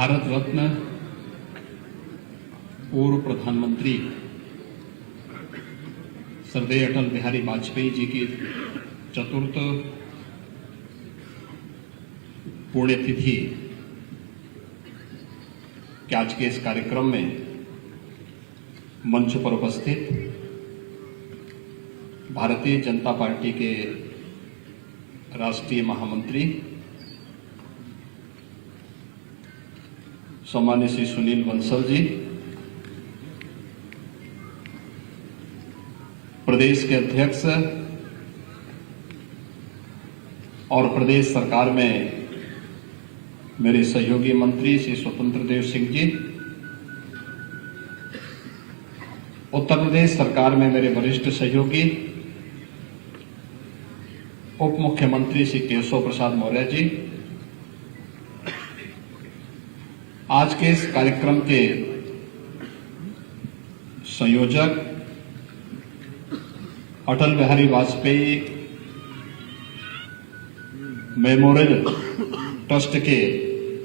भारत रत्न पूर्व प्रधानमंत्री श्रद्धेय अटल बिहारी वाजपेयी जी की चतुर्थ पुण्यतिथि के आज के इस कार्यक्रम में मंच पर उपस्थित भारतीय जनता पार्टी के राष्ट्रीय महामंत्री सम्मान्य श्री सुनील बंसल जी, प्रदेश के अध्यक्ष और प्रदेश सरकार में मेरे सहयोगी मंत्री श्री स्वतंत्र देव सिंह जी, उत्तर प्रदेश सरकार में मेरे वरिष्ठ सहयोगी उप मुख्यमंत्री श्री केशव प्रसाद मौर्य जी, आज के इस कार्यक्रम के संयोजक अटल बिहारी वाजपेयी मेमोरियल ट्रस्ट के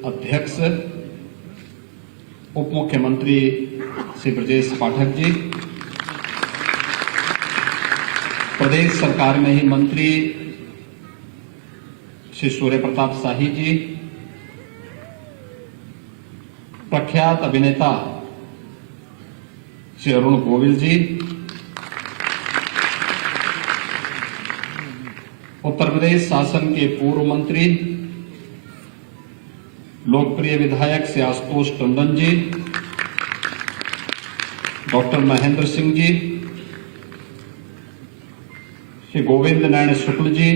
अध्यक्ष उप मुख्यमंत्री श्री ब्रजेश पाठक जी, प्रदेश सरकार में ही मंत्री श्री सूर्य प्रताप शाही जी, प्रख्यात अभिनेता श्री अरुण गोविल जी, उत्तर प्रदेश शासन के पूर्व मंत्री लोकप्रिय विधायक श्री आशुतोष टंडन जी, डॉक्टर महेंद्र सिंह जी, श्री गोविंद नारायण शुक्ल जी,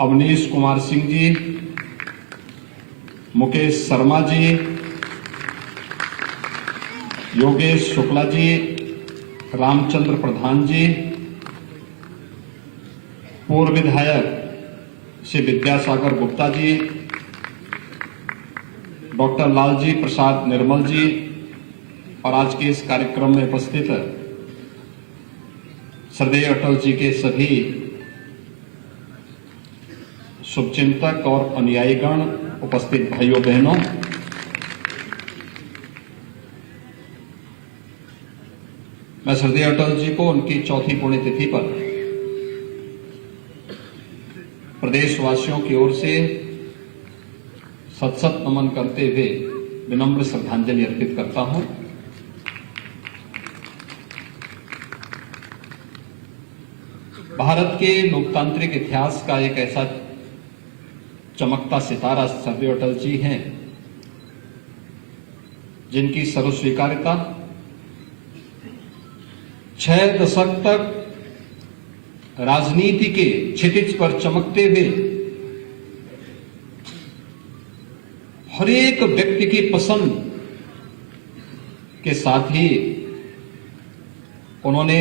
अवनीश कुमार सिंह जी, मुकेश शर्मा जी, योगेश शुक्ला जी, रामचंद्र प्रधान जी, पूर्व विधायक श्री विद्यासागर गुप्ता जी, डॉक्टर लालजी प्रसाद निर्मल जी और आज के इस कार्यक्रम में उपस्थित श्रद्धेय अटल जी के सभी शुभचिंतक और अनुयायीगण, उपस्थित भाइयों बहनों, मैं श्रद्धेय अटल जी को उनकी चौथी पुण्यतिथि पर प्रदेशवासियों की ओर से सत नमन करते हुए विनम्र श्रद्धांजलि अर्पित करता हूं। भारत के लोकतांत्रिक इतिहास का एक ऐसा चमकता सितारा श्रद्धेय अटल जी हैं, जिनकी सर्वस्वीकार्यता 6 दशक तक राजनीति के क्षितिज पर चमकते हुए हर एक व्यक्ति की पसंद के साथ ही उन्होंने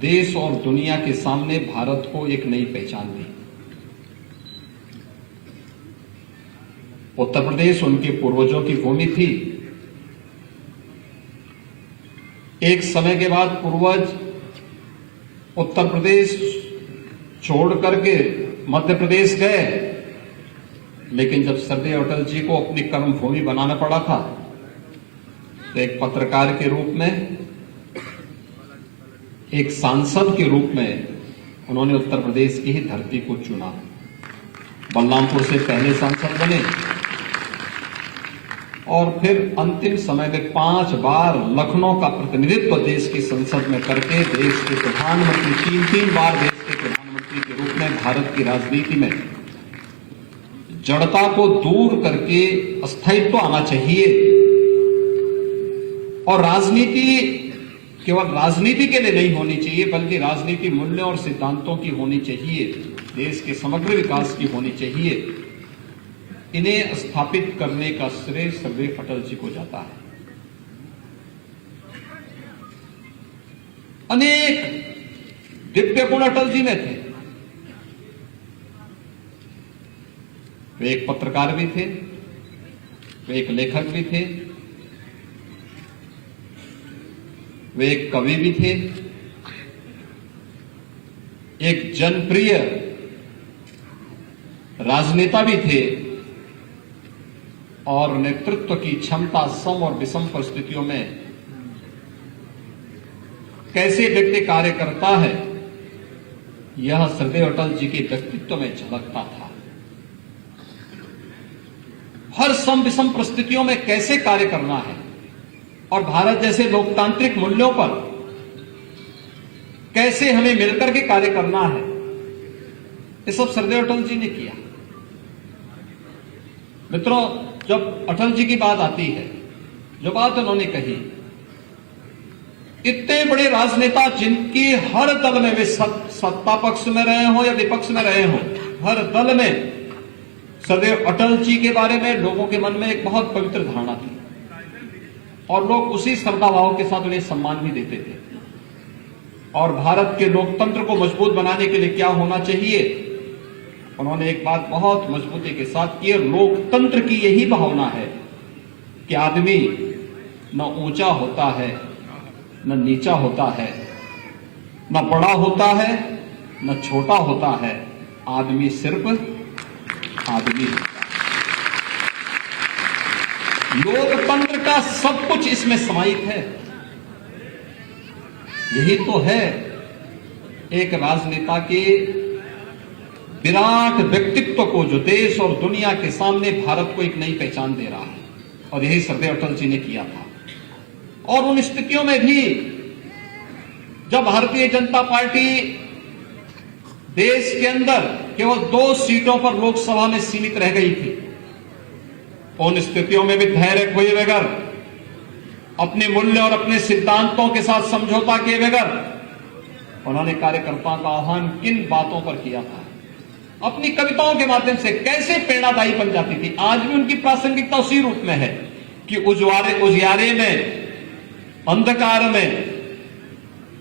देश और दुनिया के सामने भारत को एक नई पहचान दी। उत्तर प्रदेश उनके पूर्वजों की भूमि थी। एक समय के बाद पूर्वज उत्तर प्रदेश छोड़ करके मध्य प्रदेश गए, लेकिन जब श्रद्धेय अटल जी को अपनी कर्मभूमि बनाना पड़ा था तो एक पत्रकार के रूप में, एक सांसद के रूप में उन्होंने उत्तर प्रदेश की ही धरती को चुना। बलरामपुर से पहले सांसद बने और फिर अंतिम समय में 5 बार लखनऊ का प्रतिनिधित्व देश की संसद में करके देश के प्रधानमंत्री, 3 बार देश के प्रधानमंत्री के रूप में भारत की राजनीति में जड़ता को दूर करके स्थायित्व आना चाहिए और राजनीति केवल राजनीति के लिए नहीं होनी चाहिए, बल्कि राजनीति मूल्यों और सिद्धांतों की होनी चाहिए, देश के समग्र विकास की होनी चाहिए। इन्हें स्थापित करने का श्रेय श्रद्धेय अटल जी को जाता है। अनेक दिव्य गुण अटल जी में थे। वे एक पत्रकार भी थे, वे एक लेखक भी थे, वे एक कवि भी थे, एक जनप्रिय राजनेता भी थे और नेतृत्व की क्षमता सम और विषम परिस्थितियों में कैसे व्यक्ति कार्य करता है, यह सरदेव अटल जी के व्यक्तित्व में झलकता था। हर सम विषम परिस्थितियों में कैसे कार्य करना है और भारत जैसे लोकतांत्रिक मूल्यों पर कैसे हमें मिलकर के कार्य करना है, ये सब सरदेव अटल जी ने किया। मित्रों, जब अटल जी की बात आती है, जो बात उन्होंने कही, इतने बड़े राजनेता जिनकी हर दल में वे सत्ता पक्ष में रहे हो या विपक्ष में रहे हो, हर दल में सदैव अटल जी के बारे में लोगों के मन में एक बहुत पवित्र धारणा थी और लोग उसी श्रद्धाभाव के साथ उन्हें सम्मान भी देते थे। और भारत के लोकतंत्र को मजबूत बनाने के लिए क्या होना चाहिए, उन्होंने एक बात बहुत मजबूती के साथ की। लोकतंत्र की यही भावना है कि आदमी न ऊंचा होता है न नीचा होता है, न बड़ा होता है न छोटा होता है, आदमी सिर्फ आदमी होता है। लोकतंत्र का सब कुछ इसमें समाहित है। यही तो है एक राजनेता के विराट व्यक्तित्व को जो देश और दुनिया के सामने भारत को एक नई पहचान दे रहा है, और यही सरदेव अटल जी ने किया था। और उन स्थितियों में भी जब भारतीय जनता पार्टी देश के अंदर केवल 2 सीटों पर लोकसभा में सीमित रह गई थी, उन स्थितियों में भी धैर्य खोए बगैर, अपने मूल्य और अपने सिद्धांतों के साथ समझौता किए बगैर उन्होंने कार्यकर्ताओं का आह्वान किन बातों पर किया था, अपनी कविताओं के माध्यम से कैसे प्रेरणादायी बन जाती थी। आज भी उनकी प्रासंगिकता उसी रूप में है कि उजियारे में, अंधकार में,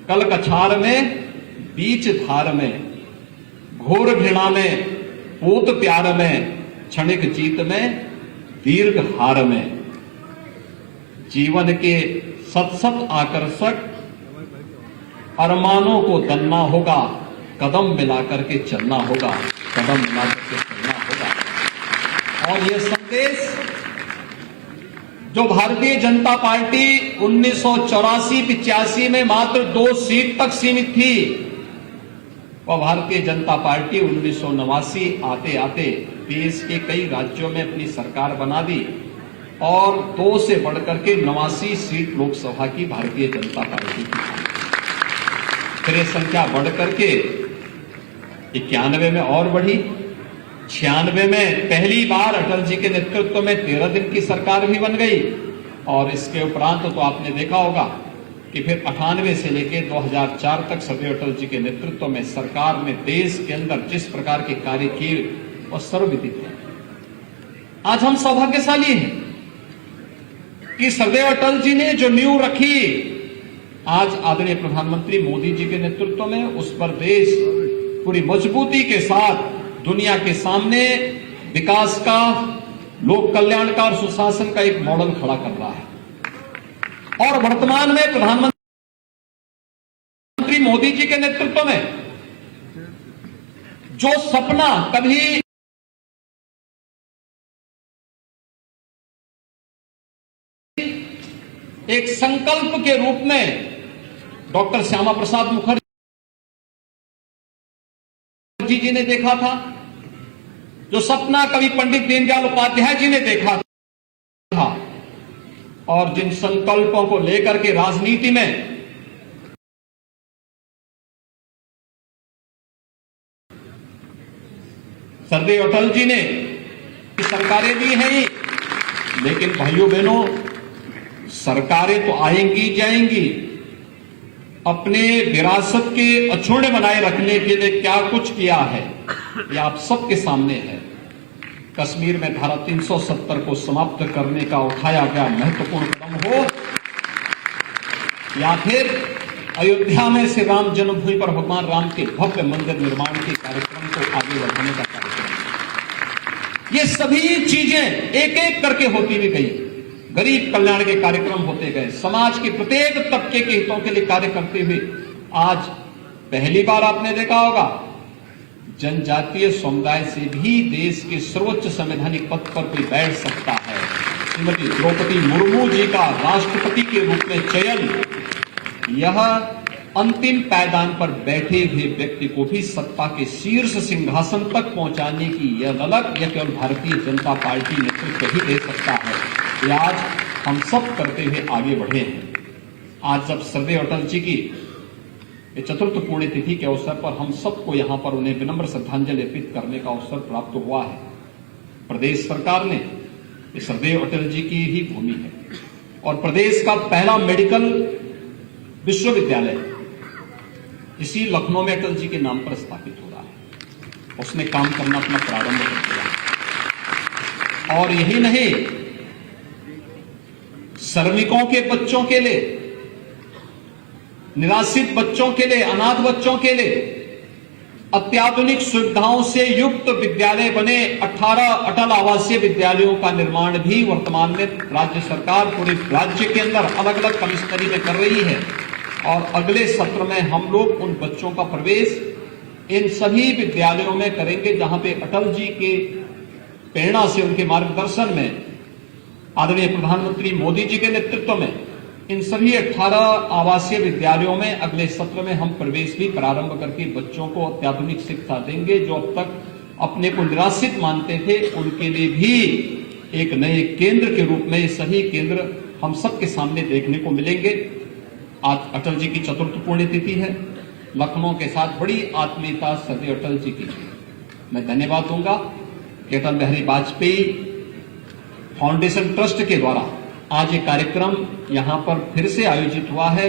कल कछार में, बीच धार में, घोर घृणा में, पूत प्यार में, क्षणिक जीत में, दीर्घ हार में, जीवन के सत आकर्षक अरमानों को दलना होगा, कदम मिलाकर के चलना होगा, कदम मिलाकर के चलना होगा। और यह संदेश जो भारतीय जनता पार्टी 1984-85 में मात्र 2 सीट तक सीमित थी, वह भारतीय जनता पार्टी 1989 आते आते देश के कई राज्यों में अपनी सरकार बना दी और 2 से बढ़कर के 89 सीट लोकसभा की भारतीय जनता पार्टी की। फिर यह संख्या बढ़कर के 91 में और बढ़ी, 96 में पहली बार अटल जी के नेतृत्व में 13 दिन की सरकार भी बन गई। और इसके उपरांत तो आपने देखा होगा कि फिर 98 से लेकर 2004 तक सरदेव अटल जी के नेतृत्व में सरकार ने देश के अंदर जिस प्रकार के कार्य किए वह सर्वविदित है। आज हम सौभाग्यशाली हैं कि सरदेव अटल जी ने जो नींव रखी, आज आदरणीय प्रधानमंत्री मोदी जी के नेतृत्व में उस पर देश पूरी मजबूती के साथ दुनिया के सामने विकास का, लोक कल्याण का और सुशासन का एक मॉडल खड़ा कर रहा है। और वर्तमान में प्रधानमंत्री मोदी जी के नेतृत्व में जो सपना कभी एक संकल्प के रूप में डॉक्टर श्यामा प्रसाद मुखर्जी जी ने देखा था, जो सपना कभी पंडित दीनदयाल उपाध्याय जी ने देखा था, और जिन संकल्पों को लेकर के राजनीति में सरदेव अटल जी ने सरकारें दी हैं, लेकिन भाइयों बहनों, सरकारें तो आएंगी जाएंगी, अपने विरासत के अक्षुण्ण बनाए रखने के लिए क्या कुछ किया है यह आप सबके सामने है। कश्मीर में धारा 370 को समाप्त करने का उठाया गया महत्वपूर्ण कदम हो, या फिर अयोध्या में श्री राम जन्मभूमि पर भगवान राम के भव्य मंदिर निर्माण के कार्यक्रम को आगे बढ़ाने का कार्यक्रम, ये सभी चीजें एक एक करके होती भी गई। गरीब कल्याण के कार्यक्रम होते गए, समाज के प्रत्येक तबके के हितों के लिए कार्य करते हुए आज पहली बार आपने देखा होगा जनजातीय समुदाय से भी देश के सर्वोच्च संवैधानिक पद पर कोई बैठ सकता है। श्रीमती द्रौपदी मुर्मू जी का राष्ट्रपति के रूप में चयन, यह अंतिम पायदान पर बैठे हुए व्यक्ति को भी सत्ता के शीर्ष सिंहासन तक पहुंचाने की यह ललक यह केवल भारतीय जनता पार्टी नेतृत्व ही दे सकता है। ये आज हम सब करते हुए आगे बढ़े हैं। आज जब श्रद्धेय अटल जी की चतुर्थ पुण्यतिथि के अवसर पर हम सबको यहां पर उन्हें विनम्र श्रद्धांजलि अर्पित करने का अवसर प्राप्त हुआ है। प्रदेश सरकार ने श्रद्धेय अटल जी की ही भूमि है और प्रदेश का पहला मेडिकल विश्वविद्यालय इसी लखनऊ में अटल जी के नाम पर स्थापित हो रहा है। उसने काम करना अपना प्रारंभ कर दिया और यही नहीं, श्रमिकों के बच्चों के लिए, निराश्रित बच्चों के लिए, अनाथ बच्चों के लिए अत्याधुनिक सुविधाओं से युक्त विद्यालय बने 18 अटल आवासीय विद्यालयों का निर्माण भी वर्तमान में राज्य सरकार पूरे राज्य के अंदर अलग अलग कमिश्नरी में कर रही है और अगले सत्र में हम लोग उन बच्चों का प्रवेश इन सभी विद्यालयों में करेंगे जहां पे अटल जी के प्रेरणा से, उनके मार्गदर्शन में, आदरणीय प्रधानमंत्री मोदी जी के नेतृत्व में इन सभी 18 आवासीय विद्यालयों में अगले सत्र में हम प्रवेश भी प्रारंभ करके बच्चों को अत्याधुनिक शिक्षा देंगे। जो अब तक अपने को निराश्रित मानते थे उनके लिए भी एक नए केंद्र के रूप में सही केंद्र हम सबके सामने देखने को मिलेंगे। आज अटल जी की चतुर्थ पुण्यतिथि है। लखनऊ के साथ बड़ी आत्मीयता श्रद्धेय अटल जी की। मैं धन्यवाद दूंगा कि अटल बिहारी वाजपेयी फाउंडेशन ट्रस्ट के द्वारा आज ये कार्यक्रम यहां पर फिर से आयोजित हुआ है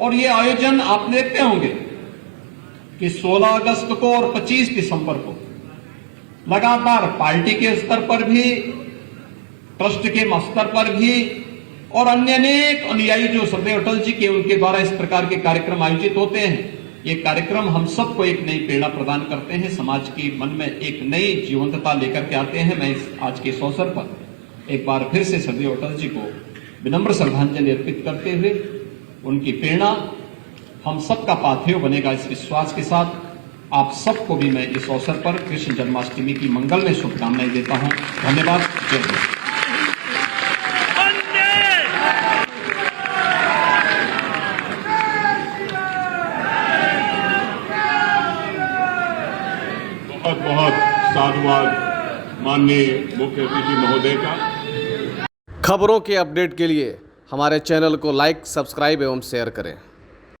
और ये आयोजन आप देखते होंगे कि 16 अगस्त को और 25 दिसंबर को लगातार पार्टी के स्तर पर भी, ट्रस्ट के स्तर पर भी और अन्य अनेक अनुयायी जो श्रद्धेय अटल जी के उनके द्वारा इस प्रकार के कार्यक्रम आयोजित होते हैं। ये कार्यक्रम हम सबको एक नई प्रेरणा प्रदान करते हैं, समाज के मन में एक नई जीवंतता लेकर के आते हैं। मैं आज के इस अवसर पर एक बार फिर से श्रद्धेय अटल जी को विनम्र श्रद्धांजलि अर्पित करते हुए उनकी प्रेरणा हम सबका पाथेय बनेगा इस विश्वास के साथ आप सबको भी मैं इस अवसर पर कृष्ण जन्माष्टमी की मंगलमय शुभकामनाएं देता हूं। धन्यवाद। जय हिंद। बहुत बहुत साधुवाद माननीय मुख्य अतिथि महोदय का। खबरों के अपडेट के लिए हमारे चैनल को लाइक, सब्सक्राइब एवं शेयर करें।